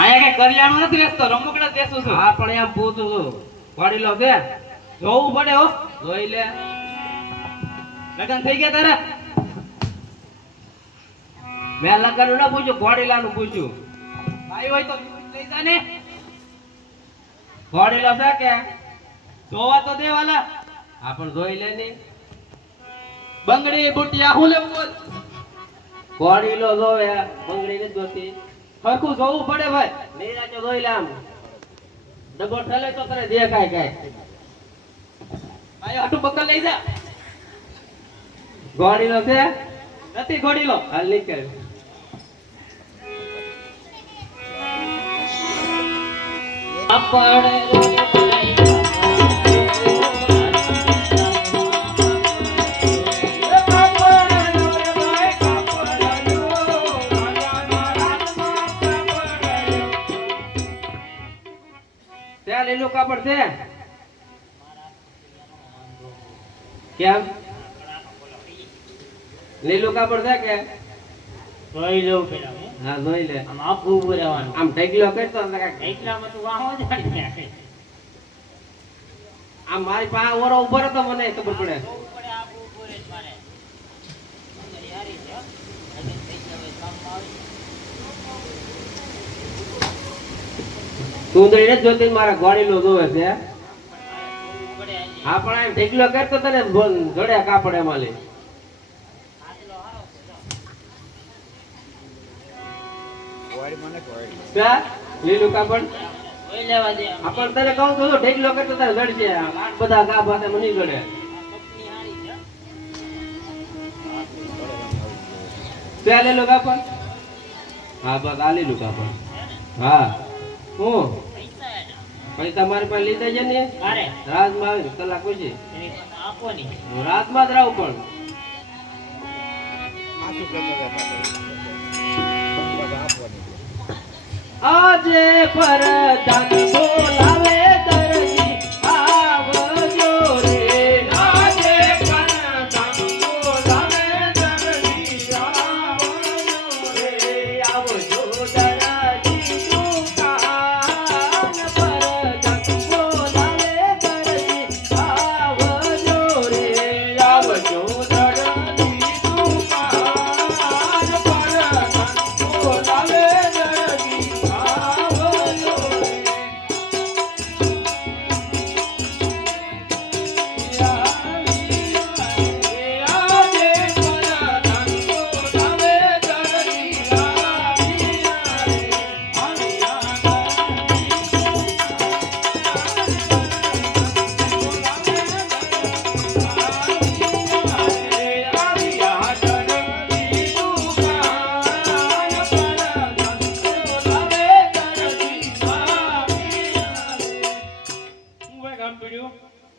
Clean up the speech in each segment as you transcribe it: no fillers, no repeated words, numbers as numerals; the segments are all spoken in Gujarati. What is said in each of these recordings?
આયા કઈ કરિયાણું નથી વેચતો, રમકડા જ વેચું છું. હા પણ એમ પૂછું છું વાડી લો છે જોવું પડે હો. જોઈ લે. લગન થઈ ગયા તારા? મેં લગન ના પૂછ્યું ઘોડીલાનું પૂછ્યું. ભાઈ હોય તો લઈ જા ને. ઘોડીલો છે કે જોવા તો દે વાલા. હા પણ જોઈ લે ની. બંગડી બુટિયા હું લેવું બોલ. ઘોડીલો જોવે બંગડી નથી જોતી. હરખું જોવું પડે ભાઈ. નીરાજો જોઈ લે આમ ડબો ઠલે તો તને દેખાય કાય. ભાઈ આટું બકલ લઈ જા. ઘોડીલો છે નથી ઘોડીલો. હાલ નીકળ. ત્યાં લીલું કાપડ છે કેમ લીલું કાપડ છે કે જોઈ લઉં પેલા હા જોઈ લે. આમ આખું ઉભું રહેવાનું. આમ ઢગલો કરતો એટલામાં તું વાહો જાડી નાખે. આમ મારી પાસે ઓરો ઉભો રહેતો મને ખબર પડે. બહુ પડે આખું ઉભું રહે છે મારે. અંદર યારી છે હો. લગન થઈ ગયા હોય કામમાં આવે. સુંદરી ને જોતી મારા ગોળીલો જોવે છે. બહુ પડે હજી. હા પણ એમ ઢગલો કરતો તને જોડે કાપડ એમાં લે. આટલો હારો છે જો. ક્યાં લીલું કાપડ જોઈ લેવા દે. આ આપણ તને કહું તો ઢગલો કરતો તને જડશે. આટ બધા ગા પાસે મને નહીં જડે. કંપની હારી છે હો. ત્યાં લીલું કાપડ હા બસ આ લીલું કાપડ હા હું પૈસા એના. પૈસા મારી પાસે લીધા છે ને મારે રાજમાં આવે કલાક પછી એની પાસે આપો નહીં. હું રાતમાં જ રહું પણ આજે પરદાન બોલાવે દરજી આવજો રે. આજે પરદાન બોલાવે દરજી આવજો રે. આવજો દરજી દુકાન પરદાન બોલાવે દરજી આવજો રે. આવજો દરજી દુકાન પરદાન બોલાવે દરજી આવજો રે.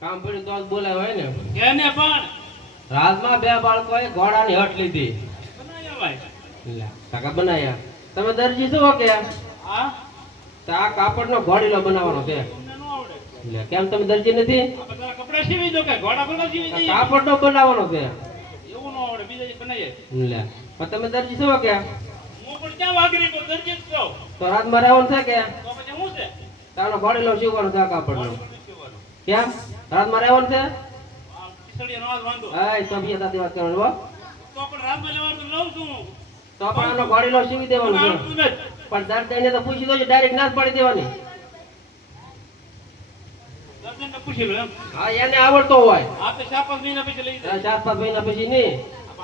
કામ પડ્યું તો જ બોલાય હોય ને. એને પણ રાજમાં બે બાળકોએ ઘોડાની હટ લીધી. બનાયા ભાઈ. લે, કાકા બનાયા. તમે દરજી છો કે હા તો આ કાપડનો ઘોડીલો બનાવવાનો છે. તમને નો આવડે. લે, કેમ તમે દરજી નથી? આ બધા કપડા સીવી દો કે ઘોડા ઘોડા સીવી આ દઈએ. કાપડનો બનાવવાનો છે. એવું નો આવડે, બીજા જે બનાવીએ. લે, પણ તમે દરજી છો કે હું પણ ક્યાં વાગરી કો દરજી જ છું. તો રાજમાં રહેવાનું છે કે તો પછી હું છે? તારો ઘોડીલો સીવવાનો છે આ કાપડનો. સીવવાનું. કેમ રાજમાં રહેવાનું છે? આ ખીચડીનો આજ વાંધો. એ સભ્યતાથી વાત કરવાની હો. તો પણ રાતમાં જવાનું તો લઉં છું. તો પણ આનો ઘોડીલો સીવી દેવાનો છે. આવડતું નથી. પણ દર્દીને તો પૂછી દો ડાયરેક્ટ ના જ પાડી દેવાની. દર્દનને પૂછી લો એમ. હા એને આવડતો હોય. આ તો 4-5 મહિના પછી લઈ જાય. 4-5 મહિના પછી નહીં.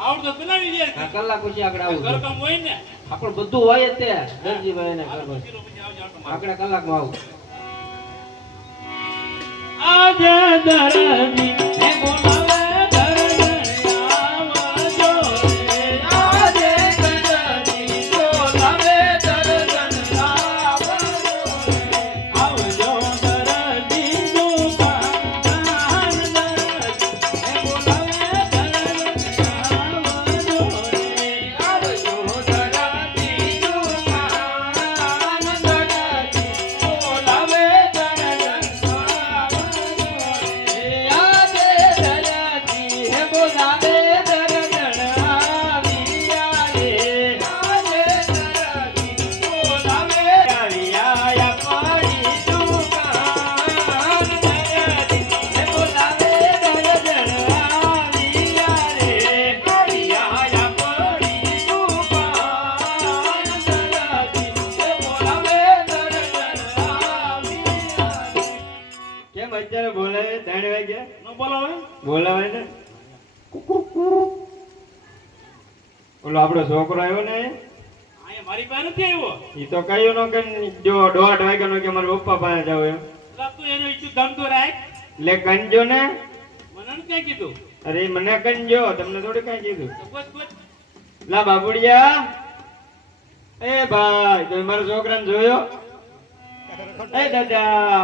આવડતો તો બનાવી દે. આ કલાક પછી આગળ આવું છું. ઘરકામ હોય ને. આપણું બધું હોય જ તે દરજીભાઈ ને હાલો, ઘરમાં. પૂછી લો પછી આવજો આટો મારવા. આગળ કલાકમાં આવું. આજે દરજી હે બોલાવે દરજી આવજો રે. આજે દરજી બોલાવે દરજી આવજો રે. આવજો દરજી દુકાન દરજી હે બોલાવે દરજી આવજો રે. આવજો દરજી દુકાન દરજી બોલાવે દરજી આવજો રે. આજે બિચારો બોલાવે 3 વાગ્યા ન બોલાવે બોલાવે ને ઓલો આપણો છોકરો આવ્યો ને અહીંયા મારી પાસે નથી આવ્યો ઈ તો કયું નો કે જો 1:30 વાગ્યાનો કે મારા પપ્પા પાસે જાવ એમ એટલે તું એનો ઈચ્છું ધમતો રાખ લે કંજો ને મને નથી ક્યાં કીધું અરે મને કંજો તમને થોડી કઈ કીધું તો ગોત ગોત લા બાબુડિયા એ ભાઈ તમે મારા છોકરાને જોયો એ દાદા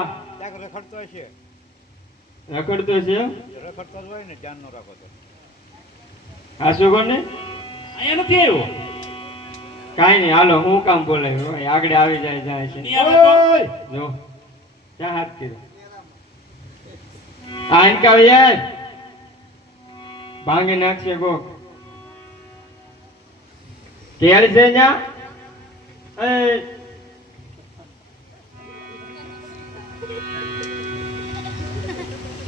રખડતો હશે રખડતો છે રખડતો જ હોય ને ધ્યાન નો રાખો તો હાસુ કોને અહીંયા નથી આવ્યો કાઈ નહીં હાલો હું કામ બોલાવ્યો હોય આગળ આવી જાય છે નહીં આવે તો જો ક્યાં હાથ કર્યો આઈન કાવ યાર ભાંગી નાખશે કોક કેળ છે ન્યા એ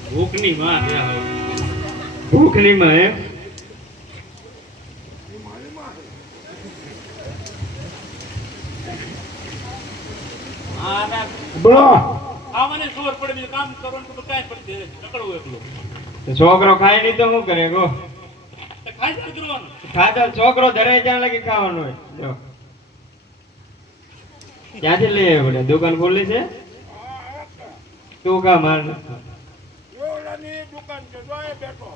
ભૂખની માં છે આ. ભૂખની માં એમ આ ના બોલો ખાવાને ખબર પડે બીજું કામ કરવાનું તો કાંઈ પડતી નકળવું એકલું તો છોકરો ખાય નહીં તો શું કરે ગો તો ખાઈ જ કરવાનું ખાતા છોકરો ધરે ત્યાં લગી ખાવાનું હોય જો ક્યાંથી લઈ આવ્યો બેટા દુકાન ખોલી છે તું કા માર ઓલાની દુકાન છે જો એ બેઠો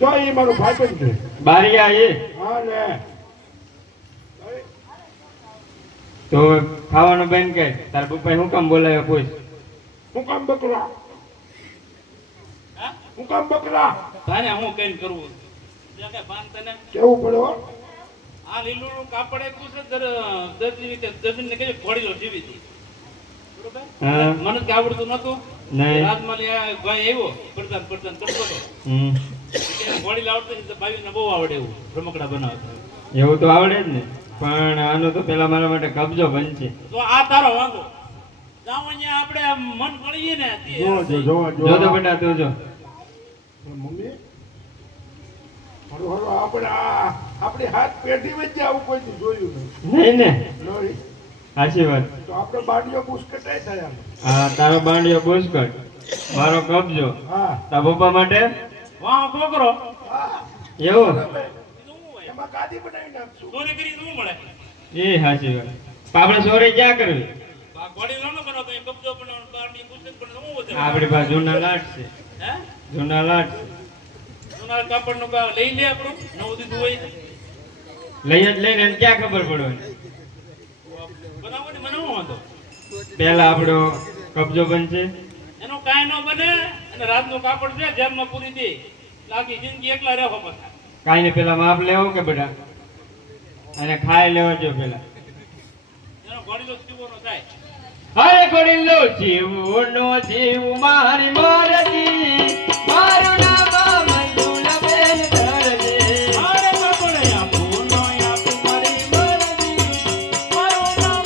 જો એ મારો ભાઈબંધ છે બારિયા એ હા ને તો ખાવાનું બંધ કર તાર પપ્પા શું કામ બોલાવ્યો પૂછ હું કામ બકરા હા હું કામ બકરા તારે હું કઈ કરવું ત્યાં કઈ ભાન તને કેવું પડ્યો આ લીલું કાપડ આપ્યું છે દર્દીને કઈ ઘોડીલો જીવી હતી બરોબર હા. મને કે આવડતું નતું નહીં રાજમાં ભાઈ આવ્યો પડતાન કરતો હતો હમ. કે ઘોડી લાવડતો તો ભાઈને બહુ આવડે એવું રમકડા બનાવતા એવું તો આવડે જ ને પણ આનો તો પેલા મારા માટે કબજો બનશે તો આ તારો વાંધો જાવ અહીંયા આપણે આમ મન પડીએ ને તે જો જો તો બેટા તું જો મમ્મી હરો હરો આપણે હાથ પેઢી વચ્ચે આવું કોઈ જોયું નહીં ને નહીં સાચી વાત તો આપણે બાડીઓ પુષ્કટાઈ થયા હા તારો બાંડિયો પુષ્કળ મારો કબજો હા તારા પપ્પા માટે વાહ છોકરો હા એવું એમાં ગાદી બનાવી નાખશું ચોરી કરી શું મળે એ સાચી વાત આપણે સોરી ક્યાં કરવી આ ઘોડી લાવનો બનાવતો એ કબજો બનાવવાનો બારની પુસ્તક બનાવતો શું વધે આપણી પાસે જૂના લાટ છે હે જૂના લાટ સોનાર કાપડનો લઈ લે આપણું નવું દીધું હોય લઈ જ લઈને એને ક્યાં ખબર પડવાની બનાવો ને મને શું વાંધો પેલા આપણો કબજો બનશે એનો કાંઈ ન બને અને રાતનું કાપડ છે જેમમાં પૂરી દે લાગી જિંદગી એકલા રહેવો પાછા કાંઈ ને પેલા માપ લેવો કે બેટા અને ખાઈ લેવો જો પેલા એનો ઘોડીલો જીવોનો થાય અરે ગોરીલો જીવનો જીવ મારી મોરજી મારું નામ મંજુલાબેન ધરજે મારે કપડે આપું નો આપું મારી મરજી મારું નામ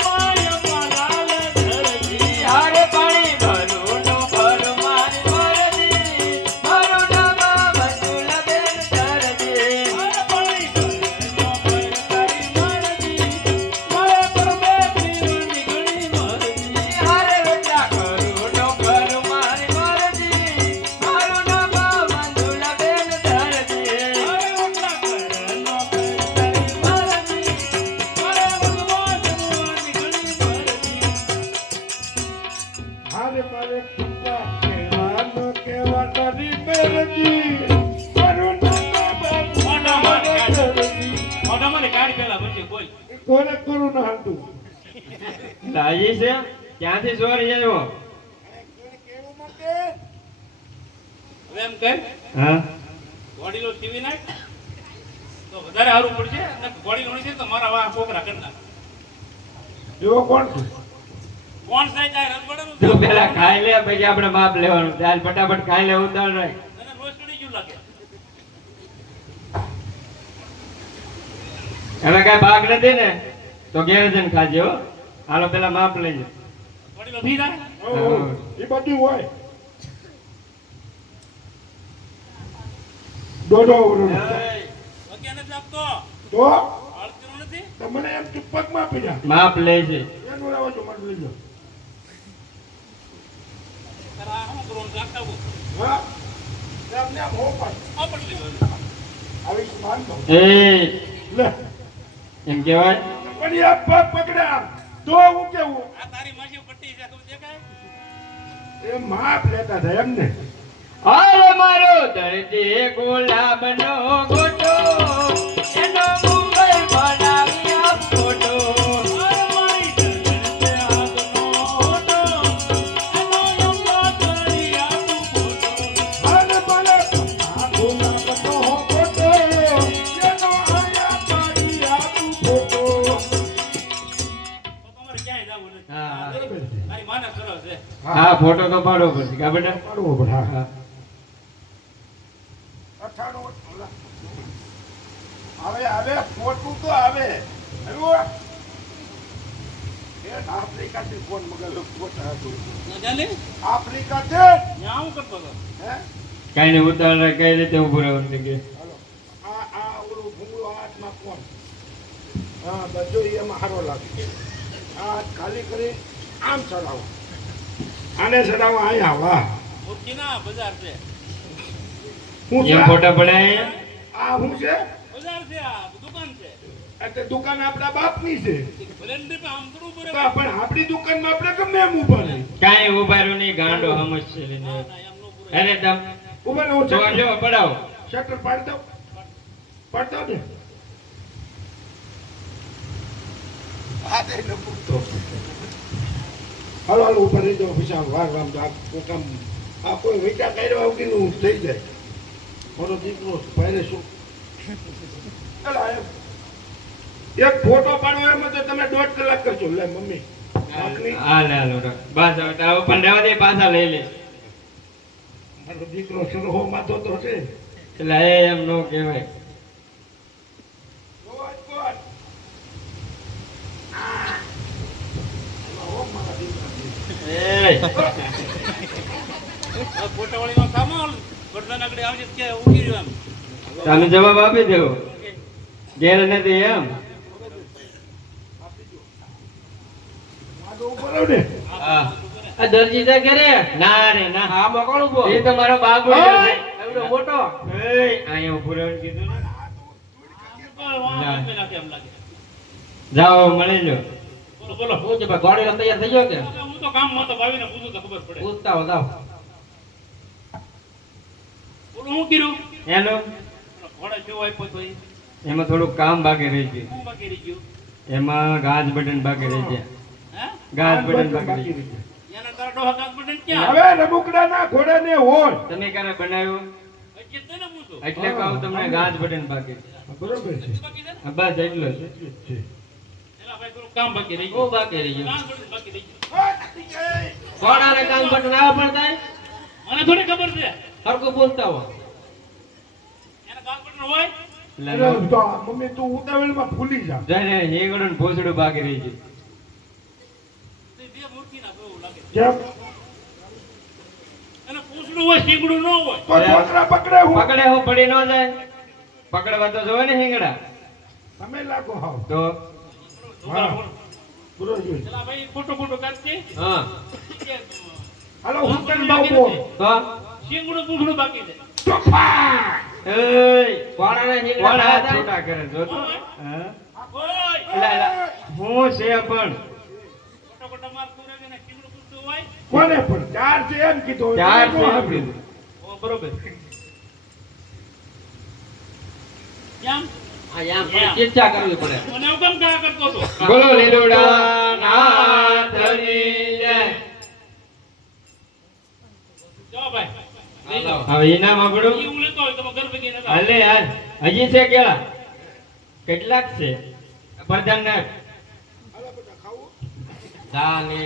પાલાલ ધરજી હારે પાણી ભરું નો ભરું મારી મોરજી મારું નામ મંજુલાબેન ધરજે મારે પાણી ભરનો ભર તારી મરજી મારે પરમે જીવની ઘણી મરજી હારે રોટલા કરું નો ભરું મારી મોરજી મારું નામ મંજુલાબેન ધરજે મારે ઓટલા કરનો ભર તારી મરજી મારે ભગવાન જીવની ઘણી મરજી મારે મારે પિતા કહેવાનો કેવા તારી મેરજી મારું નામ મોઢામાં બાબુ મોઢામાં કાઢી પેલા પછી બોલ કોને કરું ના હાલતું લાજી છે ક્યાંથી ચોરી આવ્યો કેવું માંગે હવે એમ કર હા ઘોડીલો ટીવી નાખ તો વધારે સારું પડશે અને ઘોડી લોણી છે તો મારા વાહ છોકરા કરી નાખ જો કોણ છે કોણ સાહેબ આ રંગવડાનું તું પેલા ખાઈ લે પછી આપણે માપ લેવાનું ચાલ ફટાફટ ખાઈ લે ઉતાર રાખ મને રોજ ચડી ગયું લાગે હવે કઈ ભાગ નથી ને તો ઘેર જઈને ખાજે હો હાલો પેલા માપ લેજો ઘોડીલો થઈ જાય એ બધું હોય દોડો અત્યારે નથી આપતો તો અડતીનું નથી તમને એમ ચુપ્પકમાં પીડા માપ લે છે એનું રહેવા જો મને લઈ જાઓ તારા શું કરવાનું રાખતા આવું હા એમને આમ હોપાય. આ પટલી આવી માનતો એ લે એમ કહેવાય પણ એ પગ પકડે આમ તો હું કેવું આ તારી માસી પટ્ટી છે ખબર દેખાય એ માપ લેતા હતા એમને હાય મારો દર્દી ગુલાબનો ગોટો એનો મુંબઈ બનાવી આપ ફોટો અરે મારી ધરતે હાથનો હોટો એનો યંગો કરી આપું ફોટો હાલે ભલે આખો નાખતો હો ફોટો એનો આયા પાડી આપું ફોટો તો તમારે ક્યાંય જવું નથી હા બરાબર છે તારી માને સરસ છે હા ફોટો તો પાડવો પડશે કા બેટા પાડવો પડે હા હા 98 આવે ફોટું તો આવે આવ્યું એ આફ્રિકાથી ફોન મગાવ્યો ફોટા હતું ન જાને આફ્રિકાથી ત્યાં આવું કરતો હતો હે કઈ ને ઉતાર કઈ રીતે ઉભું રહેવાનું કે હાલો આ ઓલું ભૂંગળું હાથમાં કોણ હા બધું એમાં સારો લાગે આ હાથ ખાલી કરી આમ ચડાવો આને ચડાવો અહીંયા વાહ મૂર્તિ ના બજાર છે હું એમ છે ફોટા પડાય આ હું છે બજાર છે આ દુકાન છે એટલે દુકાન આપણા બાપની છે બ્લેન્ડર पे આમ થોડું તો બરાબર પણ આપણી દુકાનમાં આપણે ગમે એમ ઉભા રહી કાઈ ઉભા રહ્યો નહીં ગાંડો હમજ છે લઈને ના એમ નો પૂરો અરે તમ ઉભા રહો જો જો પડાવો શટર પાડી દો ને આ દે ને પૂરતો હાલો હાલો ઉપર રહી જાઓ વિશાલ વાર વામ તો આ કોકામ આ કોઈ વિચાર કર્યો વગરનું થઈ જાય મારો દીકરો પહેલે શું અલા, એક ફોટો પાડવો એમાં તો તમે 1.5 કલાક કરશો લે મમ્મી બાપની હાલ હાલો બસ હવે તાવ પણ રહેવા દે પાછા લઈ લે મારો દીકરો સરહો માથો તો છે એટલે એમ નો કહેવાય રોજ કોણ આ ઓ મારા દીકરા એ આ ફોટા વાળી નો કામ ગરદન આગળ આવજે કે ઉગી રહ્યો એમ તમે જવાબ આપી દેવો ઘેર નથી એમ મારો ઉપર આવ ને હા આ દરજી જા ઘરે ના રે ના હા મકોણ ઉભો એ તો મારો બાબુ છે એવડો મોટો એ અહીંયા ઉભો રહેવાનું કીધું ને વાહ મેં નાખે એમ લાગે જાઓ મળી લો બોલો બોલો હું છે ભાઈ ગોળીનો તૈયાર થઈ ગયો કે હું તો કામ માં તો ભાવીને પૂછું તો ખબર પડે પૂછતા હો જાઓ બોલો હું કર્યું એનું ઘોડા જેવો આપ્યો તો ઈ. એમાં થોડું કામ બાકી રહી ગયું હું બાકી રહી ગયું એમાં ગાજ બટન બાકી રહી ગયા હે ગાજ બટન બાકી રહી ગયા એના તારા ડોહા કામ બટન ક્યાં હવે રમુકડા ના ઘોડે ને હોય તમે ક્યારે બનાવ્યો હજી તને પૂછું એટલે કહું તમને ગાજ બટન બાકી છે. બરોબર છે બાકી છે હા, બસ એટલો જ છે એલા ભાઈ થોડું કામ બાકી રહી બહુ ગયું બાકી રહી ગયું કામ બટન બાકી રહી ગયું ઘોડાને કાન બટન આવવા પડતા મને થોડી ખબર છે હરકો બોલતા હો એના કામ બટન હોય એટલે અરે તો મમ્મી તું ઉતાવળમાં ભૂલી જા જઈને હેગડું ને ભોસડું બાકી રહી ગયું તે બે મૂર્તિ ના બહુ લાગે કેમ અને પૂછડું હોય શીંગડું ન હોય તો છોકરા પકડે હું પકડે હું પડી ન જાય પકડવા તો જોવે ને હિંગડા તમે લાગો હાવ તો હા બરોબર છે. એલા ભાઈ ફોટો ફોટો કાઢતી હા હાલો હું તને બાવ બોલ તો શીંગડું પૂછડું બાકી છે એય ઘોડાને કોણ હિંગડા હાથ ખાતા છૂટા કરે જો તો હા ઓય એલા, એલા, હું છે પણ ફોટો ફોટો મારતું રહે ને શીંગડું પૂછતું હોય કોને પણ ચાર છે એમ કીધું ચાર તમે છે ન એમ કીધું. ઓ બરોબર કેમ આ યામ થોડી ચર્ચા કરવી પડે મને હું કેમ કા કરતો હતો બોલો લીલુડા નાથની જય. જાઓ ભાઈ લઈ જાઓ હવે ઇનામ આપણું ઈ હું લેતો હોય તમે ઘર ભેગી નતા હાલે હાલ હજી છે કેળા કેટલાક છે પ્રધાન હાલો બેટા ખાવું દાળ ને